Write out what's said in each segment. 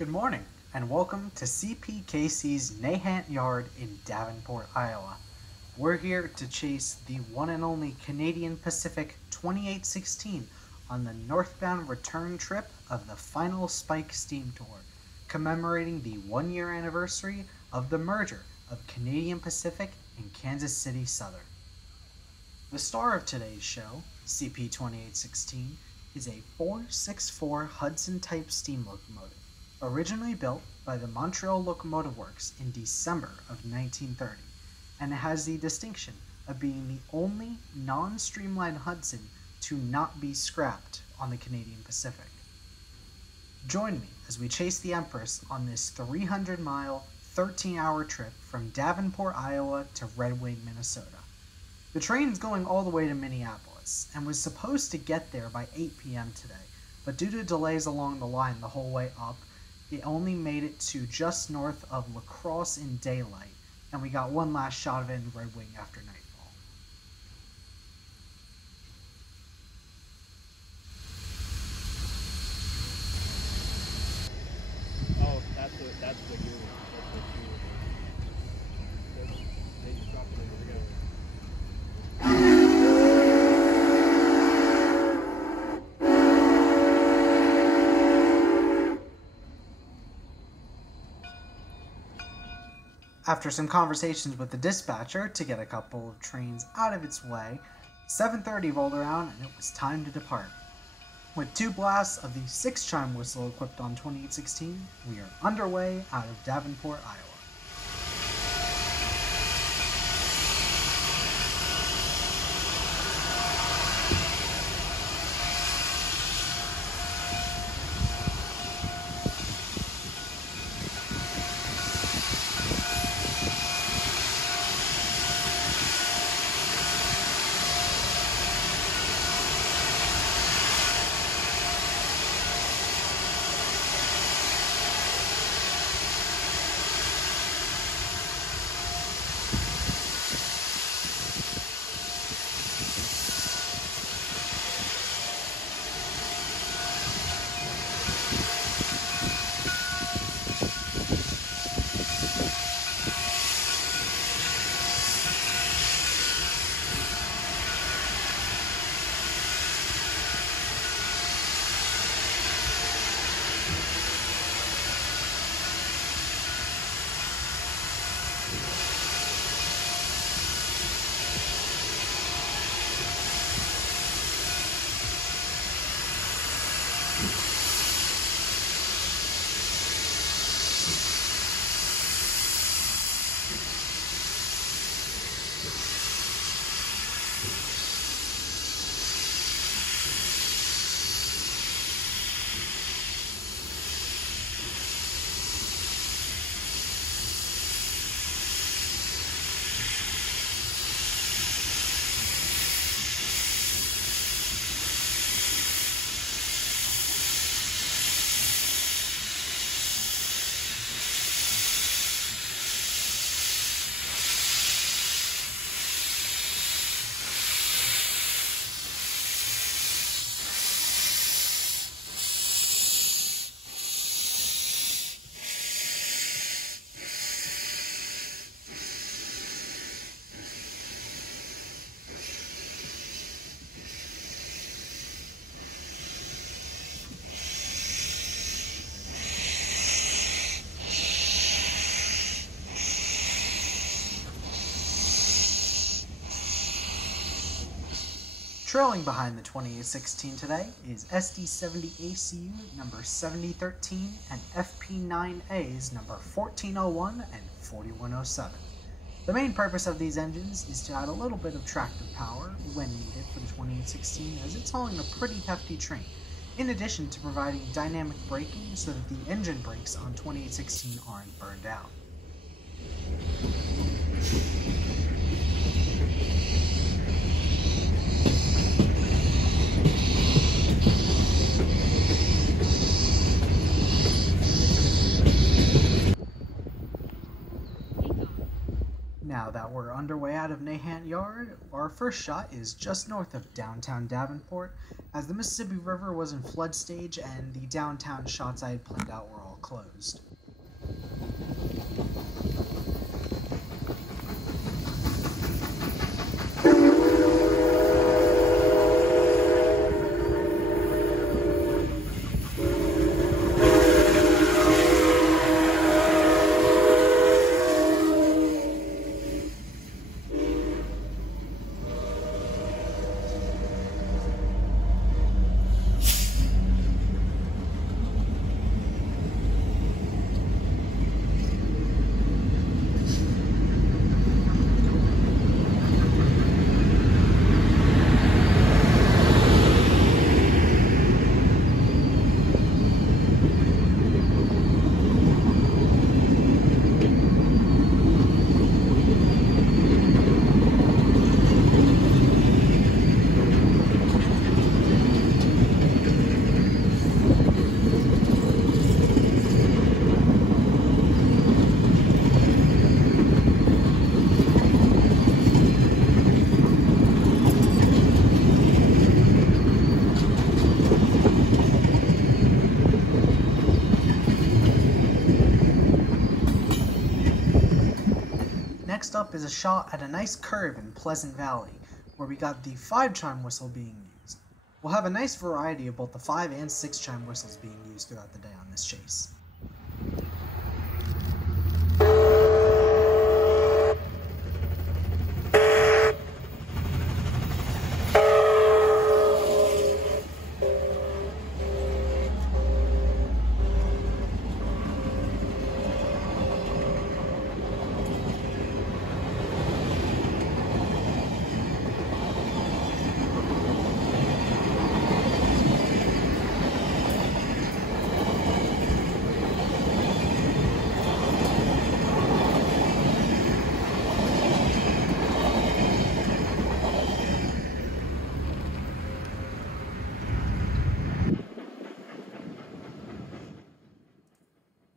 Good morning, and welcome to CPKC's Nahant Yard in Davenport, Iowa. We're here to chase the one and only Canadian Pacific 2816 on the northbound return trip of the final Spike Steam Tour, commemorating the one-year anniversary of the merger of Canadian Pacific and Kansas City Southern. The star of today's show, CP 2816, is a 464 Hudson-type steam locomotive, originally built by the Montreal Locomotive Works in December of 1930, and it has the distinction of being the only non-streamlined Hudson to not be scrapped on the Canadian Pacific. Join me as we chase the Empress on this 300-mile, 13-hour trip from Davenport, Iowa to Red Wing, Minnesota. The train is going all the way to Minneapolis and was supposed to get there by 8 p.m. today, but due to delays along the line the whole way up, it only made it to just north of La Crosse in daylight, and we got one last shot of it in Red Wing after nightfall. Oh, that's the gear. They just dropped it in together. After some conversations with the dispatcher to get a couple of trains out of its way, 7:30 rolled around and it was time to depart. With 2 blasts of the 6-chime whistle equipped on 2816, we are underway out of Davenport, Iowa. Trailing behind the 2816 today is SD70ACU number 7013 and FP9As number 1401 and 4107. The main purpose of these engines is to add a little bit of tractive power when needed for the 2816, as it's hauling a pretty hefty train, in addition to providing dynamic braking so that the engine brakes on 2816 aren't burned out. Now that we're underway out of Nahant Yard, our first shot is just north of downtown Davenport, as the Mississippi River was in flood stage and the downtown shots I had planned out were all closed. Next up is a shot at a nice curve in Pleasant Valley, where we got the 5-chime whistle being used. We'll have a nice variety of both the 5 and 6-chime whistles being used throughout the day on this chase.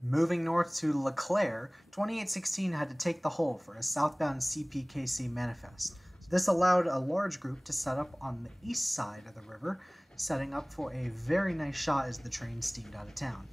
Moving north to LeClaire, 2816 had to take the hole for a southbound CPKC manifest. This allowed a large group to set up on the east side of the river, setting up for a very nice shot as the train steamed out of town.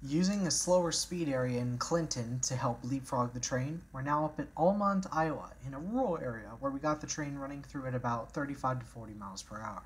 Using a slower speed area in Clinton to help leapfrog the train, we're now up at Almont, Iowa, in a rural area where we got the train running through at about 35 to 40 miles per hour.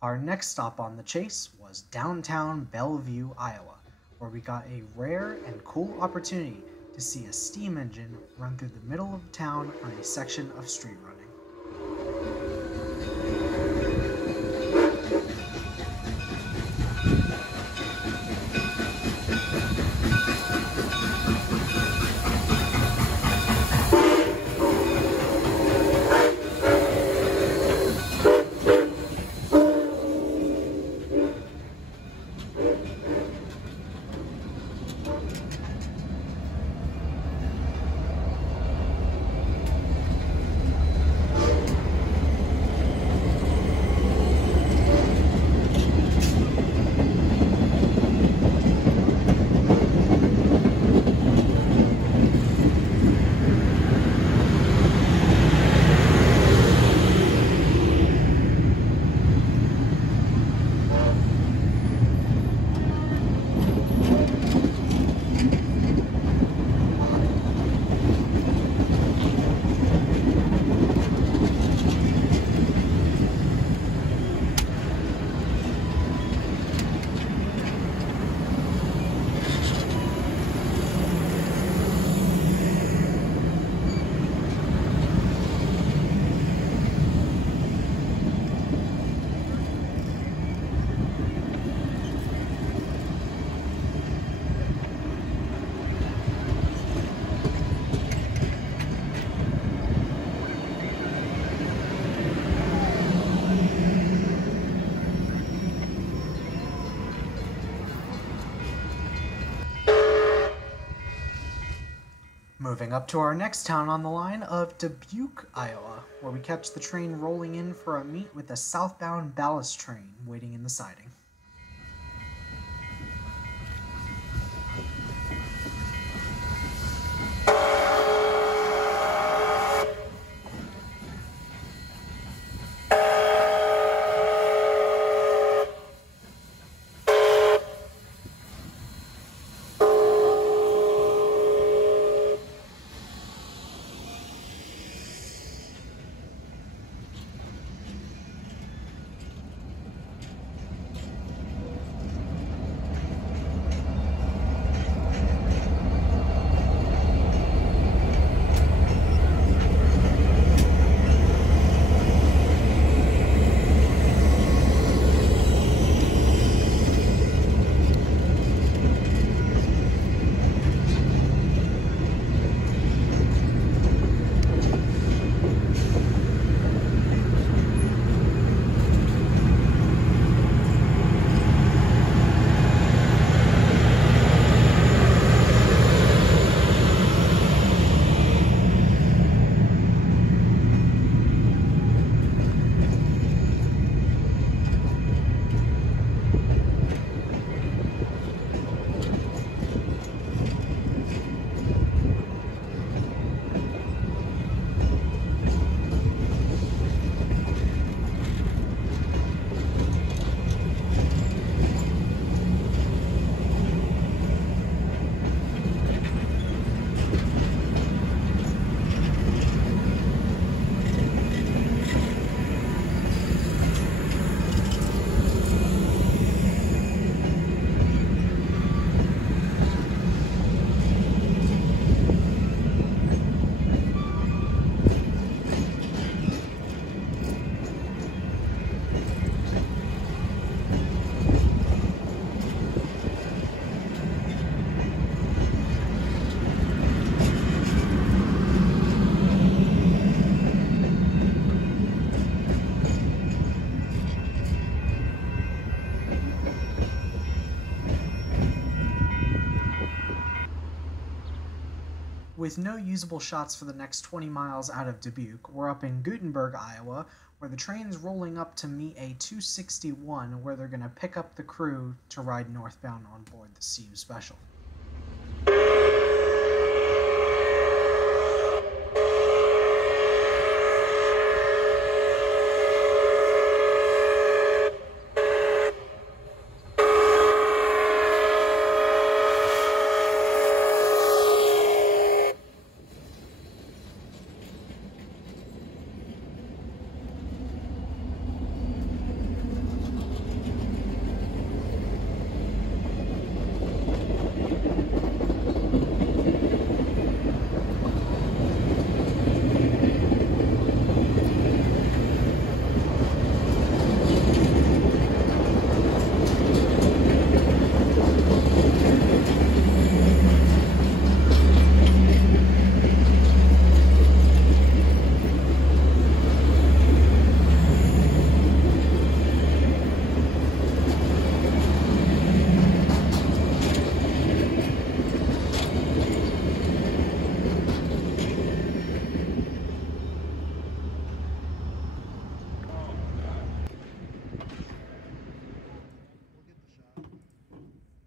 Our next stop on the chase was downtown Bellevue, Iowa, where we got a rare and cool opportunity to see a steam engine run through the middle of town on a section of street running. Moving up to our next town on the line of Dubuque, Iowa, where we catch the train rolling in for a meet with a southbound ballast train waiting in the siding. With no usable shots for the next 20 miles out of Dubuque, we're up in Gutenberg, Iowa, where the train's rolling up to meet a 261 where they're going to pick up the crew to ride northbound on board the CU Special.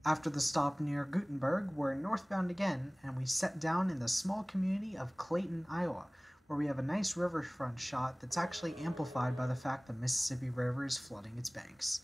After the stop near Gutenberg, we're northbound again, and we set down in the small community of Clayton, Iowa, where we have a nice riverfront shot that's actually amplified by the fact the Mississippi River is flooding its banks.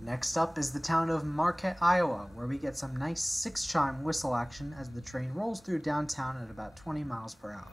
Next up is the town of Marquette, Iowa, where we get some nice 6-chime whistle action as the train rolls through downtown at about 20 miles per hour.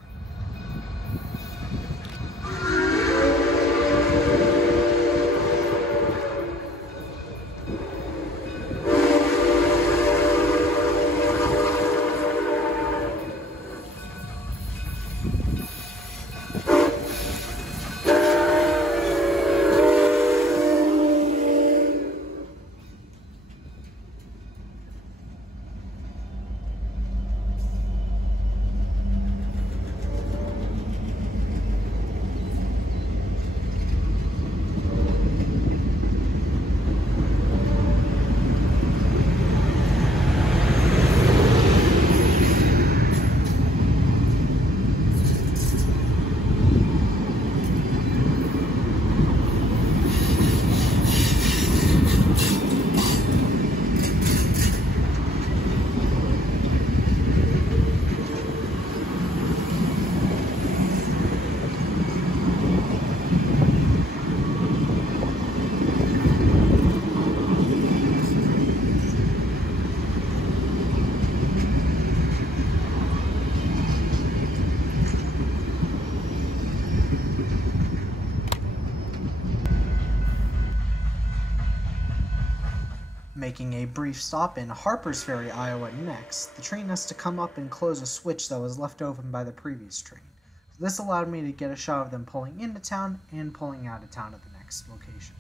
Making a brief stop in Harpers Ferry, Iowa next, the train has to come up and close a switch that was left open by the previous train. So this allowed me to get a shot of them pulling into town and pulling out of town at the next location.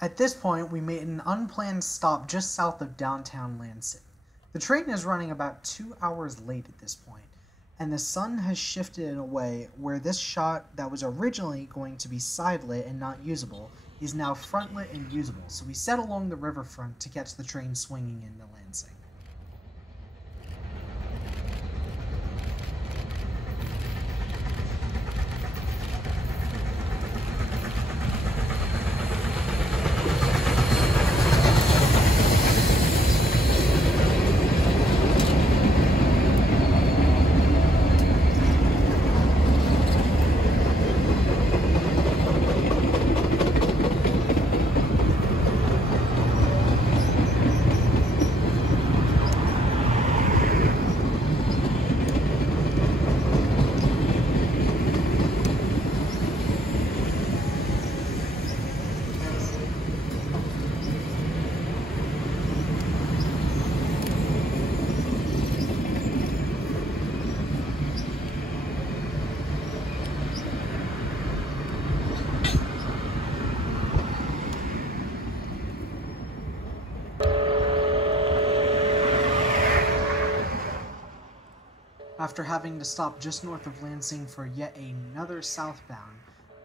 At this point, we made an unplanned stop just south of downtown Lansing. The train is running about 2 hours late at this point, and the sun has shifted in a way where this shot that was originally going to be side-lit and not usable is now front-lit and usable, so we set along the riverfront to catch the train swinging into Lansing. After having to stop just north of Lansing for yet another southbound,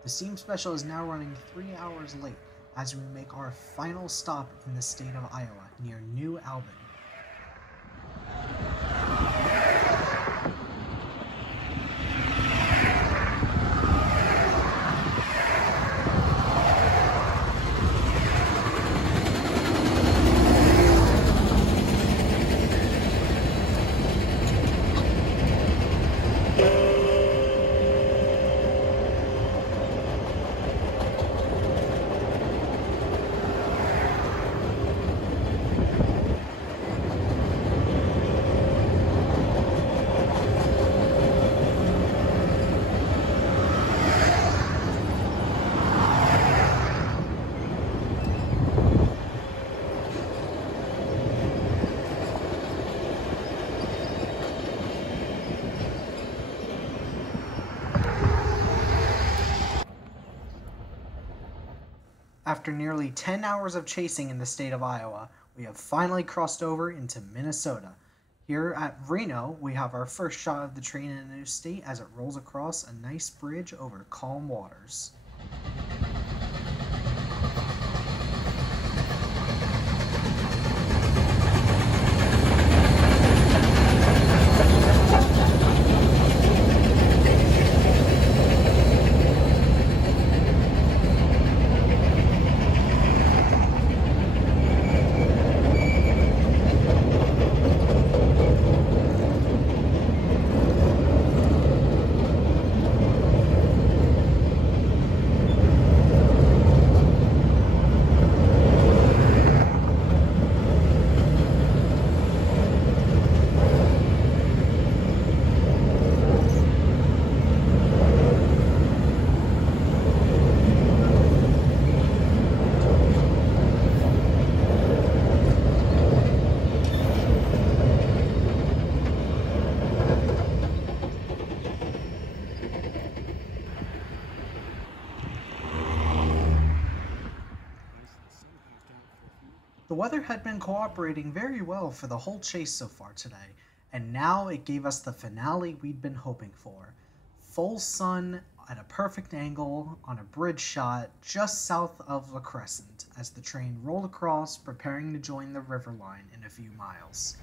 the Steam Special is now running 3 hours late as we make our final stop in the state of Iowa near New Albany. After nearly 10 hours of chasing in the state of Iowa, we have finally crossed over into Minnesota. Here at Reno, we have our first shot of the train in a new state as it rolls across a nice bridge over calm waters. The weather had been cooperating very well for the whole chase so far today, and now it gave us the finale we'd been hoping for. Full sun at a perfect angle on a bridge shot just south of La Crescent as the train rolled across, preparing to join the river line in a few miles.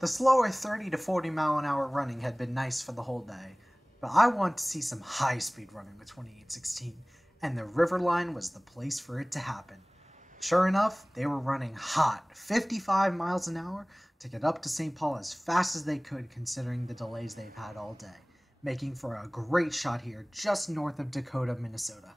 The slower 30 to 40 mile an hour running had been nice for the whole day, but I want to see some high speed running with 2816, and the river line was the place for it to happen. Sure enough, they were running hot, 55 miles an hour, to get up to St. Paul as fast as they could considering the delays they've had all day, making for a great shot here just north of Dakota, Minnesota.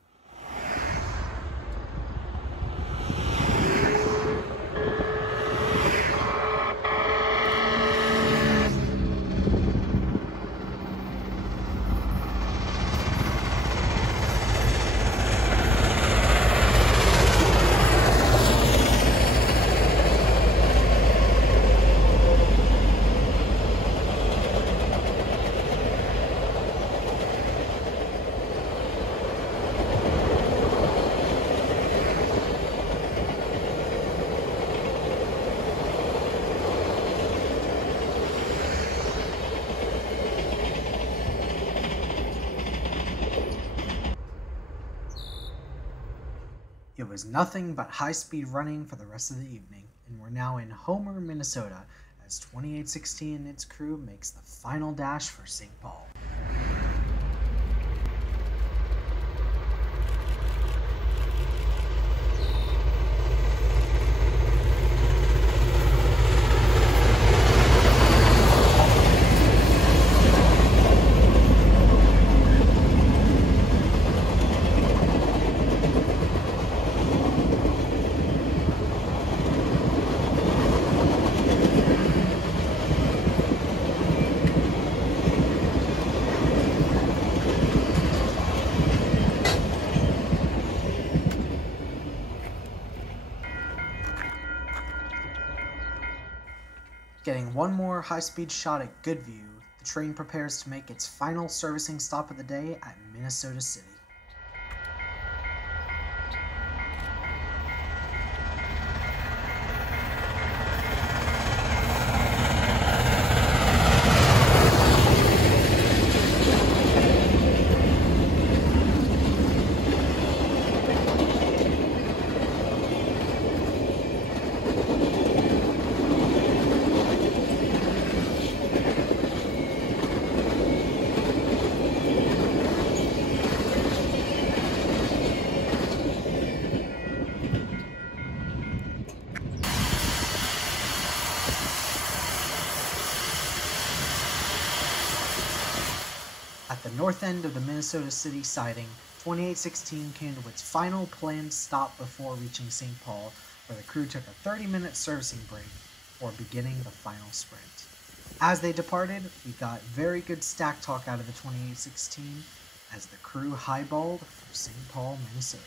It was nothing but high-speed running for the rest of the evening, and we're now in Homer, Minnesota, as 2816 and its crew makes the final dash for St. Paul. Getting one more high-speed shot at Goodview, the train prepares to make its final servicing stop of the day at Minnesota City. At the north end of the Minnesota City siding, 2816 came to its final planned stop before reaching St. Paul, where the crew took a 30-minute servicing break before beginning the final sprint. As they departed, we got very good stack talk out of the 2816 as the crew highballed for St. Paul, Minnesota.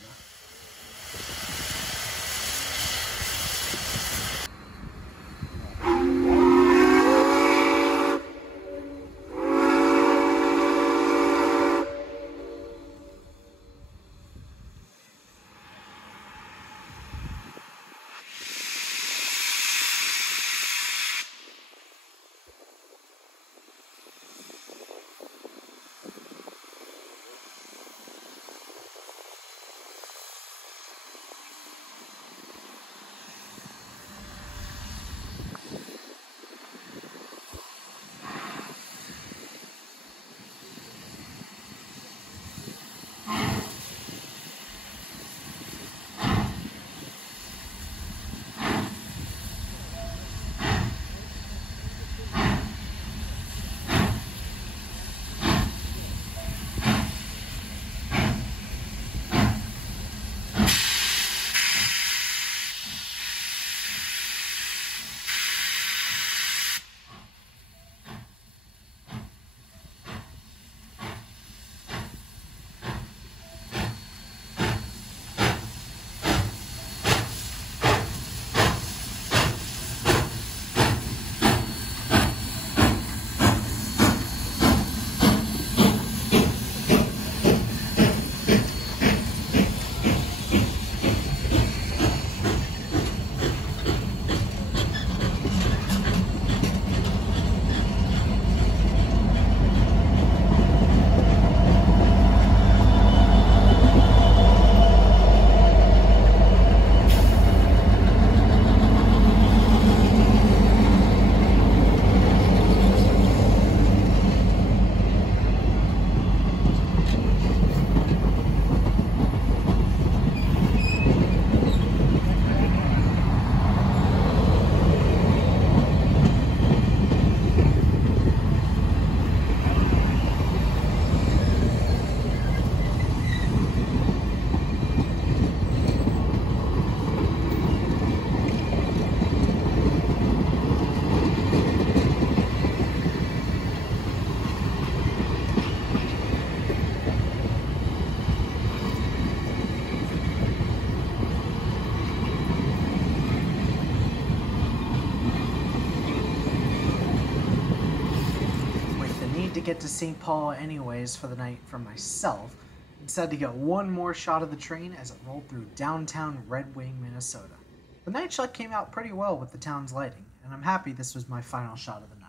Get to St. Paul anyways for the night for myself, I decided to get one more shot of the train as it rolled through downtown Red Wing, Minnesota. The night shot came out pretty well with the town's lighting, and I'm happy this was my final shot of the night.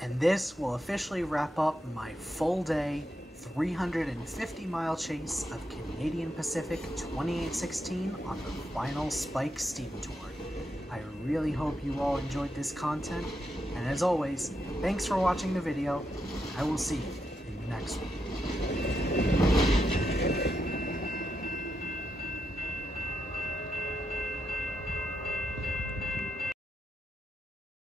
And this will officially wrap up my full day 350-mile chase of Canadian Pacific 2816 on the final Spike Steam Tour. I really hope you all enjoyed this content, and as always, thanks for watching the video, and I will see you in the next one.